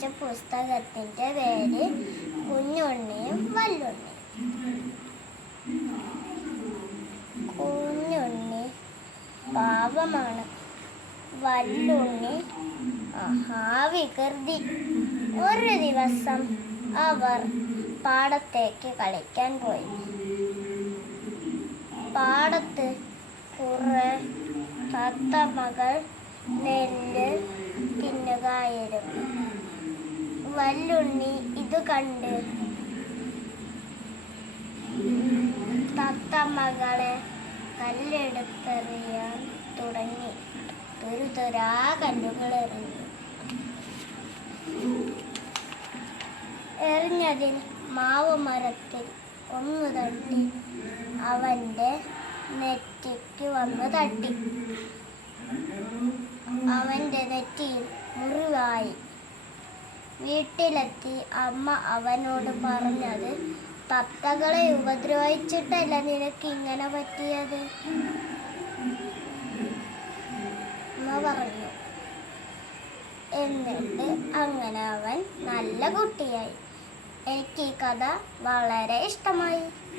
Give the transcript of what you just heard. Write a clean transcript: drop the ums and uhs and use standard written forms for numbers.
വായിച്ച പുസ്തകത്തിൻ്റെ പേര് കുഞ്ഞുണ്ണിയും വല്ലുണ്ണിയും. കുഞ്ഞുണ്ണി പാവമാണ്, വല്ലുണ്ണി മഹാവികൃതി. ഒരു ദിവസം അവർ പാടത്തേക്ക് കളിക്കാൻ പോയി. പാടത്ത് കുറെ തത്തമ്മകൾ നെല്ല് തിന്നുകയായിരുന്നു. വല്ലുണ്ണി ഇത് കണ്ട് തത്തമ്മകളെ കല്ലെടുത്തെറിയാൻ തുടങ്ങി. തുരുതുരാ കല്ലുകൾ എറിഞ്ഞു. എറിഞ്ഞതിൽ മാവ് മരത്തിൽ ഒന്ന് തട്ടി അവൻ്റെ നെറ്റിക്ക് വന്ന് തട്ടി. അവൻ്റെ നെറ്റിയിൽ മുറിവായി. വീട്ടിലെത്തി അമ്മ അവനോട് പറഞ്ഞത്, തത്തകളെ ഉപദ്രവിച്ചിട്ടല്ല നിനക്ക് ഇങ്ങനെ പറ്റിയത് എന്ന് പറഞ്ഞു. എന്നിട്ട് അങ്ങനെ അവൻ നല്ല കുട്ടിയായി. എനിക്ക് ഈ കഥ വളരെ ഇഷ്ടമായി.